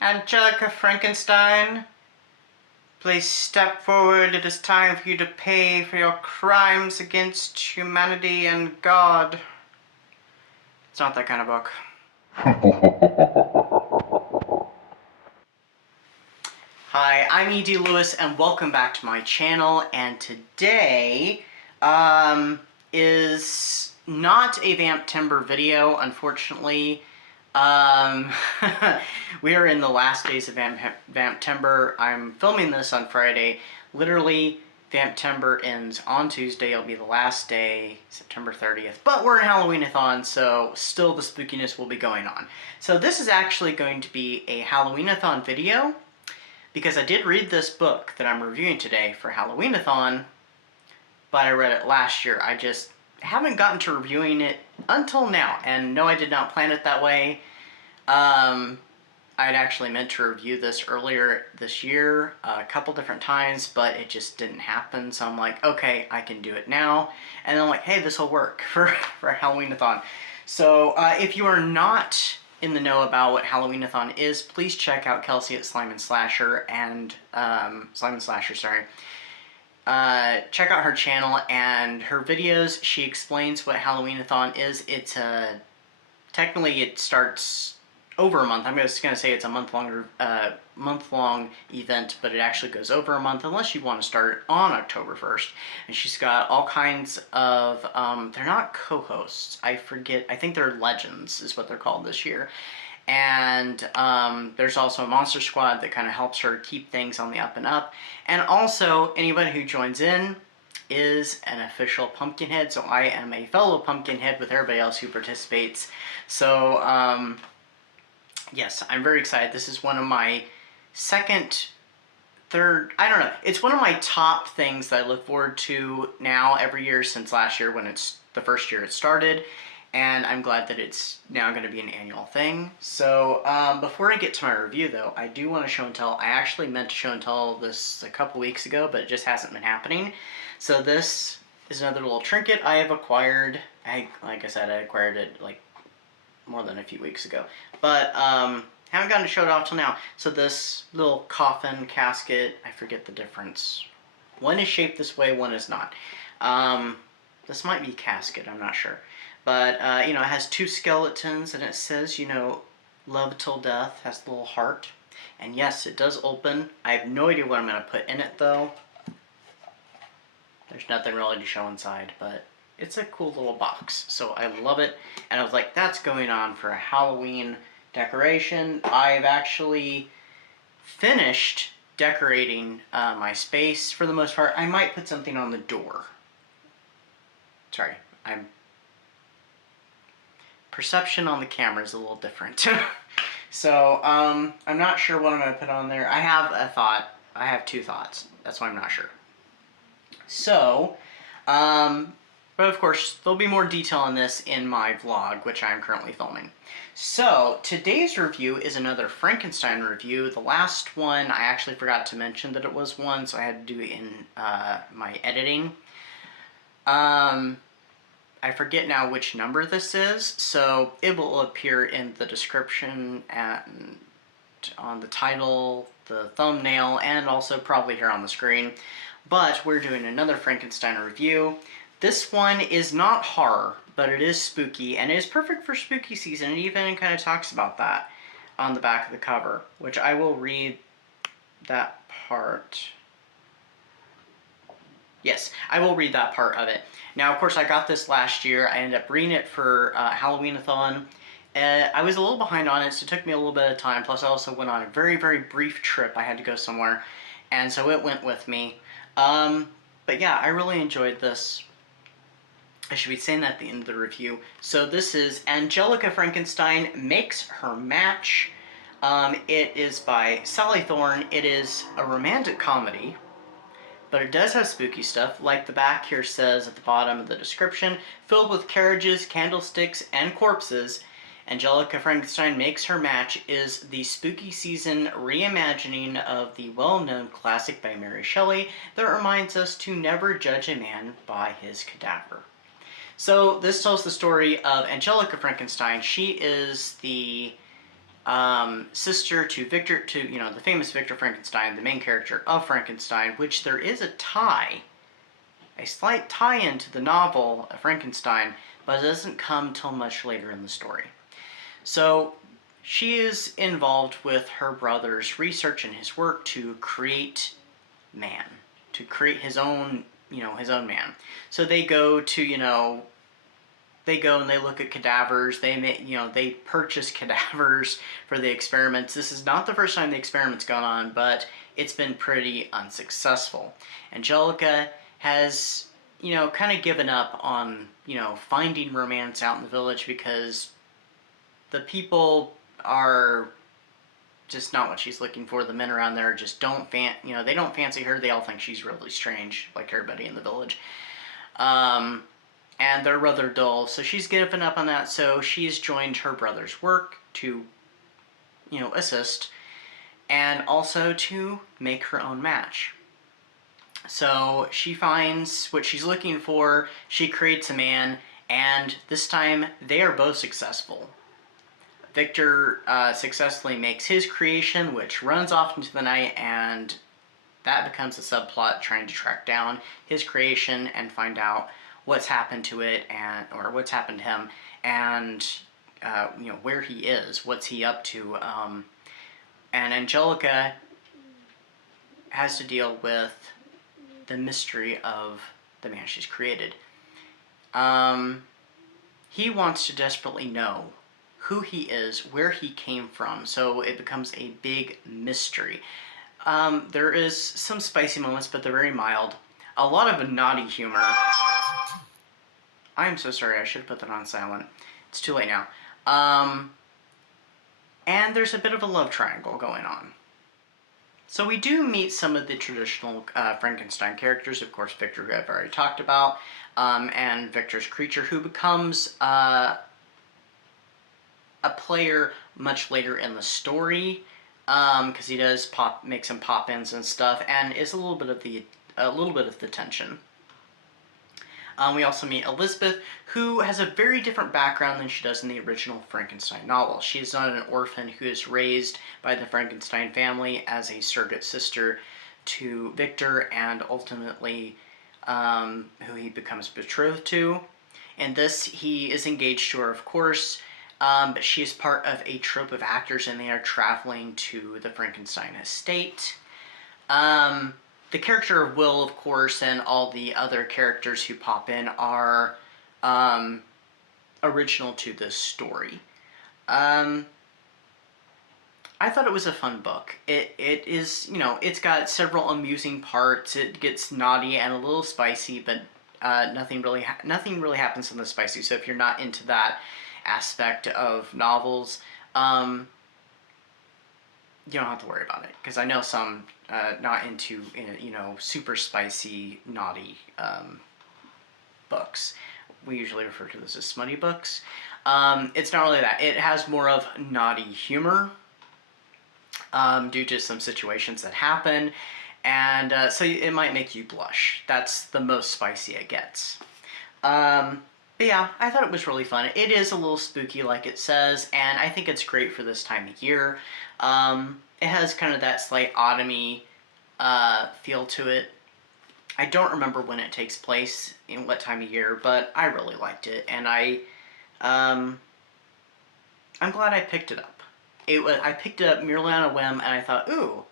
Angelika Frankenstein, please step forward. It is time for you to pay for your crimes against humanity and God. It's not that kind of book. Hi, I'm E.D. Lewis, and welcome back to my channel. And today is not a Vamptember video, unfortunately. We are in the last days of Vamptember. I'm filming this on Friday. Literally, Vamptember ends on Tuesday. It'll be the last day, September 30th. But we're in Halloween-a-thon, so still the spookiness will be going on. So this is actually going to be a Halloween-a-thon video, because I did read this book that I'm reviewing today for Halloween-a-thon, but I read it last year. I just haven't gotten to reviewing it until now, and no, I did not plan it that way. I'd actually meant to review this earlier this year a couple different times, but it just didn't happen, so I'm like, okay, I can do it now. And then I'm like, hey, this will work for Halloween-a-thon. So if you are not in the know about what Halloween-a-thon is, please check out Kelsey at Slime and Slasher and Slime and Slasher, sorry. Check out her channel and her videos. She explains what Halloween-a-thon is. It's technically it starts over a month. I'm just gonna say it's a month-long event, but it actually goes over a month unless you want to start on October 1st. And she's got all kinds of they're not co-hosts. I forget. I think they're legends is what they're called this year. And there's also a monster squad that kind of helps her keep things on the up and up. And also, anybody who joins in is an official Pumpkinhead, so I am a fellow Pumpkinhead with everybody else who participates. So, yes, I'm very excited. This is one of my third, I don't know. It's one of my top things that I look forward to now every year since last year when it's the first year it started. And I'm glad that it's now going to be an annual thing. So before I get to my review, though, I do want to show and tell. I actually meant to show and tell this a couple weeks ago, but it just hasn't been happening. So this is another little trinket I have acquired. Like I said, I acquired it like more than a few weeks ago. But haven't gotten to show it off till now. So this little coffin casket, I forget the difference. One is shaped this way, one is not. This might be casket, I'm not sure. But, you know, it has two skeletons, and it says, you know, love till death, has the little heart. And yes, it does open. I have no idea what I'm going to put in it, though. There's nothing really to show inside, but it's a cool little box. So I love it. And I was like, that's going on for a Halloween decoration. I've actually finished decorating my space for the most part. I might put something on the door. Sorry, perception on the camera is a little different. So, I'm not sure what I'm going to put on there. I have a thought. I have two thoughts. That's why I'm not sure. So, but of course, there'll be more detail on this in my vlog, which I'm currently filming. So, today's review is another Frankenstein review. The last one, I actually forgot to mention that it was one, so I had to do it in my editing. I forget now which number this is, so it will appear in the description and on the title, the thumbnail, and also probably here on the screen. But we're doing another Frankenstein review. This one is not horror, but it is spooky, and it is perfect for spooky season. It even kind of talks about that on the back of the cover, which I will read that part. Yes, I will read that part of it. Now, of course, I got this last year. I ended up reading it for Halloween-a-thon. I was a little behind on it, so it took me a little bit of time. Plus, I also went on a very, very brief trip. I had to go somewhere, and so it went with me. But yeah, I really enjoyed this. I should be saying that at the end of the review. So this is Angelika Frankenstein Makes Her Match. It is by Sally Thorne. It is a romantic comedy, but it does have spooky stuff, like the back here says at the bottom of the description. Filled with carriages, candlesticks, and corpses, Angelika Frankenstein Makes Her Match is the spooky season reimagining of the well-known classic by Mary Shelley that reminds us to never judge a man by his cadaver. So this tells the story of Angelika Frankenstein. She is the sister to Victor, to, you know, the famous Victor Frankenstein, the main character of Frankenstein, which there is a slight tie into the novel of Frankenstein, but it doesn't come till much later in the story. So she is involved with her brother's research and his work to create man, to create his own, you know, his own man. So they go to, you know, they go and they look at cadavers. They may, you know, they purchase cadavers for the experiments. This is not the first time the experiment's gone on, but it's been pretty unsuccessful. Angelika has, you know, kind of given up on, you know, finding romance out in the village because the people are just not what she's looking for. The men around there just don't you know, they don't fancy her. They all think she's really strange, like everybody in the village. And they're rather dull, so she's given up on that. So she's joined her brother's work to, you know, assist, and also to make her own match. So she finds what she's looking for, she creates a man, and this time they are both successful. Victor successfully makes his creation, which runs off into the night, and that becomes a subplot trying to track down his creation and find out what's happened to it, or what's happened to him, and you know, where he is, what's he up to. And Angelika has to deal with the mystery of the man she's created. He wants to desperately know who he is, where he came from, so it becomes a big mystery. There is some spicy moments, but they're very mild. A lot of naughty humor. I am so sorry, I should have put that on silent. It's too late now. And there's a bit of a love triangle going on. So we do meet some of the traditional Frankenstein characters. Of course, Victor, who I've already talked about, and Victor's creature, who becomes a player much later in the story, because he does make some pop-ins and stuff, and is a little bit of the tension. We also meet Elizabeth, who has a very different background than she does in the original Frankenstein novel. She is not an orphan who is raised by the Frankenstein family as a surrogate sister to Victor, and ultimately who he becomes betrothed to. In this, he is engaged to her, of course, but she is part of a troupe of actors, and they are traveling to the Frankenstein estate. The character of Will, of course, and all the other characters who pop in are original to this story. I thought it was a fun book. It is, you know, it's got several amusing parts. It gets naughty and a little spicy, but nothing really happens in the spicy. So if you're not into that aspect of novels, you don't have to worry about it, because I know some not into, you know, super spicy, naughty books. We usually refer to this as smutty books. It's not really that. It has more of naughty humor due to some situations that happen, and so it might make you blush. That's the most spicy it gets. But yeah, I thought it was really fun. It is a little spooky, like it says, and I think it's great for this time of year. It has kind of that slight autumny feel to it. I don't remember when it takes place, in what time of year, but I really liked it, and I'm glad I picked it up. I picked it up merely on a whim, and I thought, ooh,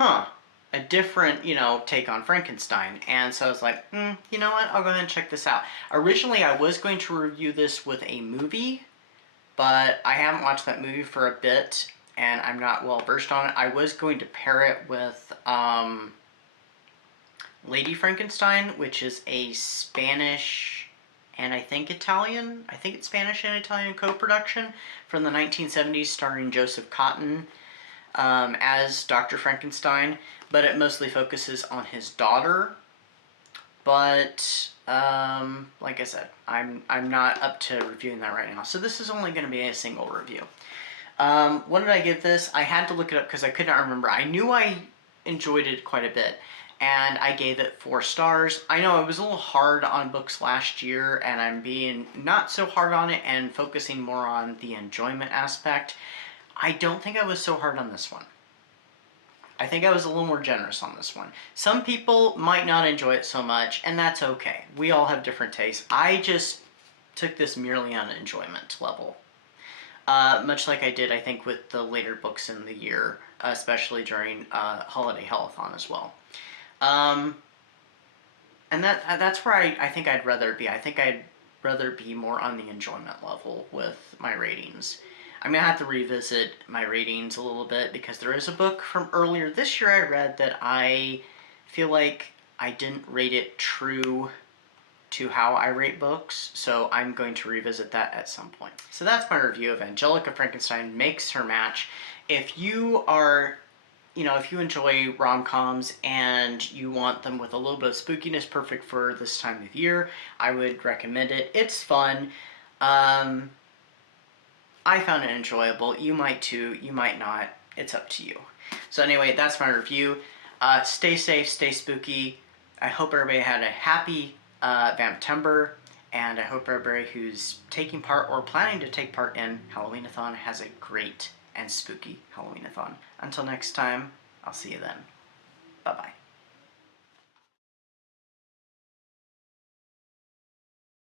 a different, you know, take on Frankenstein. And so I was like, you know what, I'll go ahead and check this out. Originally, I was going to review this with a movie, but I haven't watched that movie for a bit, and I'm not well versed on it. I was going to pair it with Lady Frankenstein, which is a Spanish and I think Italian, I think it's Spanish and Italian co-production from the 1970s, starring Joseph Cotton as Dr. Frankenstein, but it mostly focuses on his daughter. But like I said, I'm not up to reviewing that right now, so this is only going to be a single review. What did I give this? I had to look it up because I could not remember. I knew I enjoyed it quite a bit, and I gave it 4 stars. I know I was a little hard on books last year, and I'm being not so hard on it and focusing more on the enjoyment aspect. I don't think I was so hard on this one. I think I was a little more generous on this one. Some people might not enjoy it so much, and that's okay. We all have different tastes. I just took this merely on an enjoyment level. Much like I did, I think, with the later books in the year, especially during Holiday Hallathon as well. And that's where I think I'd rather be. I think I'd rather be more on the enjoyment level with my ratings. I'm going to have to revisit my ratings a little bit because there is a book from earlier this year I read that I feel like I didn't rate it true to how I rate books, so I'm going to revisit that at some point. So that's my review of Angelika Frankenstein Makes Her Match. If you are, if you enjoy rom-coms and you want them with a little bit of spookiness, perfect for this time of year, I would recommend it. It's fun. I found it enjoyable. You might too. You might not. It's up to you. So anyway, that's my review. Stay safe, stay spooky. I hope everybody had a happy Vamptember, and I hope everybody who's taking part or planning to take part in Halloween-a-thon has a great and spooky Halloween-a-thon. Until next time, I'll see you then. Bye-bye.